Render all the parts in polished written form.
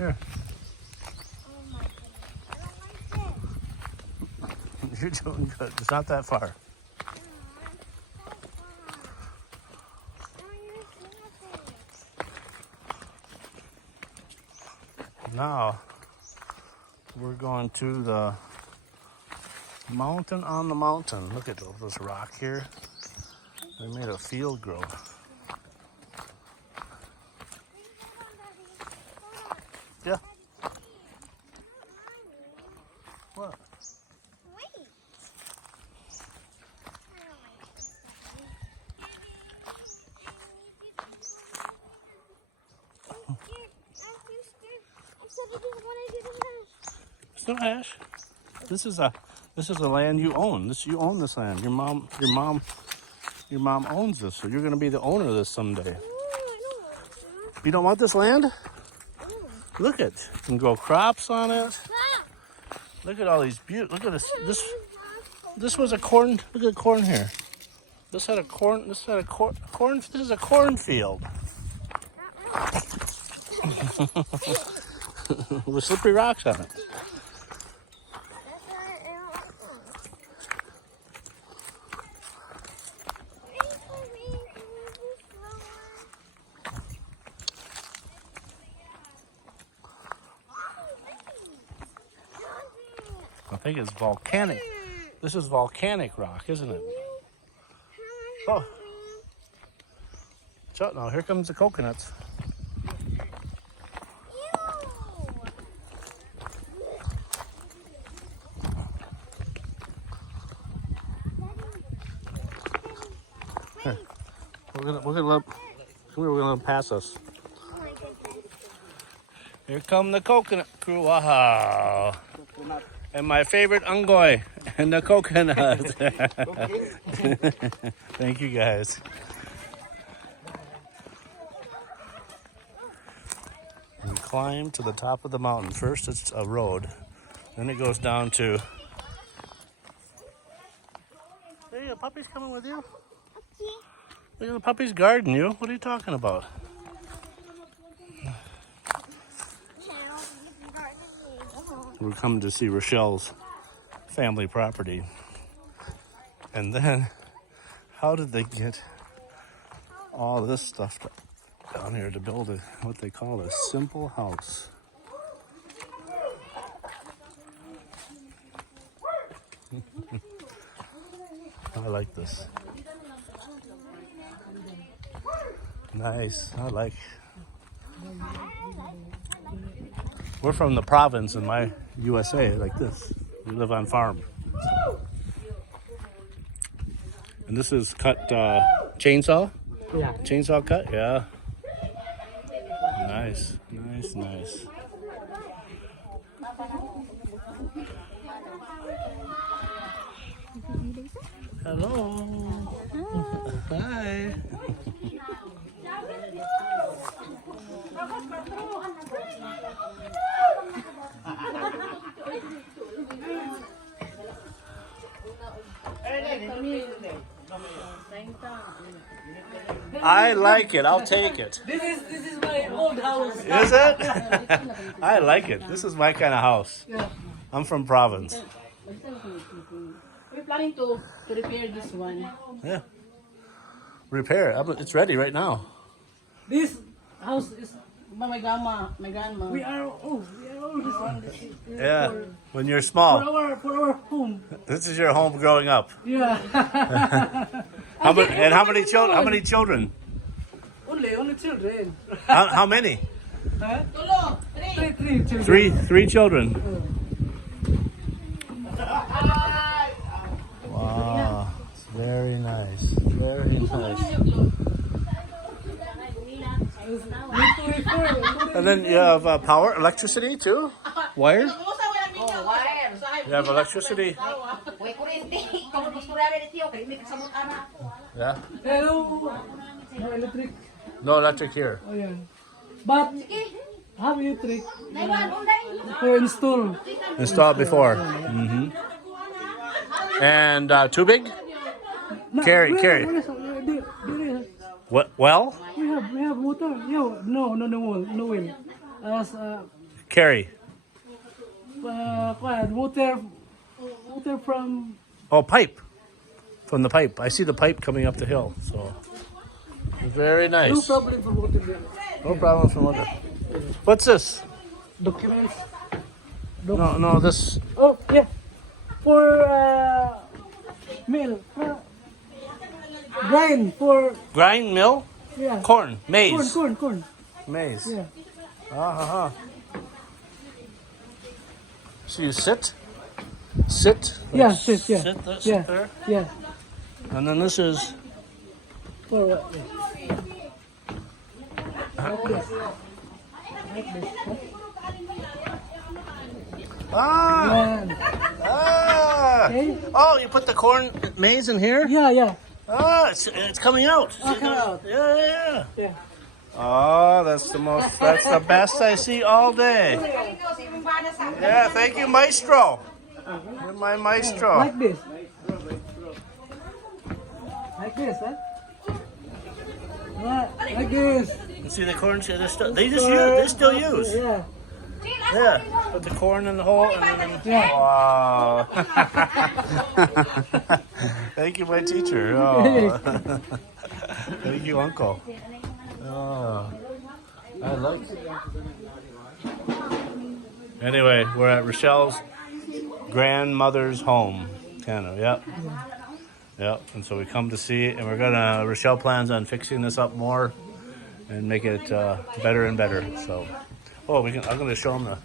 Here. Oh my goodness. I don't like this. You're doing good. It's not that far. Now we're going to the mountain on the mountain. Look at this rock here. They made a field grow. Yeah. What? Wait. It's not ash. This is a land you own. You own this land. Your mom owns this, so you're gonna be the owner of this someday. You don't want this land? Look it. You can grow crops on it. Look at all these beautiful. Look at this. This was a corn. Look at corn here. This had a corn. This had a corn. This is a cornfield. With slippery rocks on it. I think it's volcanic. This is volcanic rock, isn't it? Oh. So now here comes the coconuts. Here. We're gonna pass us. Here come the coconut crew. Wow. And my favorite ungoy and the coconut. Thank you guys. We climb to the top of the mountain. First it's a road. Then it goes down to... Hey, a puppy's coming with you? Look at the puppy's guarding you. What are you talking about? We're coming to see Rochelle's family property. And then, how did they get all this stuff down here to build what they call a simple house? I like this. Nice. I like. We're from the province in my USA, like this. We live on farm. And this is cut chainsaw? Yeah. Chainsaw cut? Yeah. Nice, nice, nice. Hello. Hi. I like it. I'll take it. This is my old house. Is it? I like it. This is my kind of house. Yeah. I'm from province. We're planning to repair this one. Yeah. Repair. It's ready right now. This house is my grandma. We are all this one. This is Yeah. for When you're small. for our home. This is your home growing up. Yeah. How many children? How many children? Only children. How many? Huh? Three children. Three children. Wow. It's very nice. Very nice. And then you have power, electricity too? Wire? You have electricity? Yeah. Hello. No electric. No electric here. Oh yeah. But have electric for install. Installed before. And too big? Carry. What? Well? We have water. No well. As carry? Water from. Oh, pipe. From the pipe. I see the pipe coming up the hill. So very No nice. problem for water there. No problem from water. What's this? Documents. No, this. Oh yeah, for mill. Grind for Grind mill? yeah. Corn. Maize. Corn. Maize. Yeah. So you sit? Sit? Yeah, sit, yeah. Sit, there, Yeah. sit there. Yeah. And then this is. For what? Like this. Like this. Huh? Ah! Ah! Okay. Oh, you put the corn maize in here? Yeah. Ah, it's coming out. Oh, coming out. Yeah. Yeah. Oh, that's the best I see all day. Yeah, thank you, Maestro. You're my maestro. Like this. Like this, huh? Like this. You see the corn? They still use. Yeah. Yeah, put the corn in the hole and then. Yeah. Wow. Thank you, my teacher. Oh. Thank you, Uncle. Oh, I like it. Anyway, we're at Rochelle's grandmother's home. Kind of, yep. Yep, and so we come to see it, and Rochelle plans on fixing this up more and make it better and better. So, I'm going to show them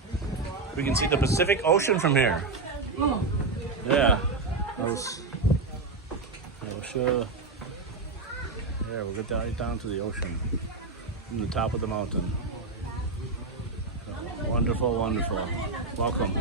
we can see the Pacific Ocean from here. Oh. Yeah. I'll show. Yeah, we'll get down to the ocean from the top of the mountain. Wonderful, wonderful. Welcome.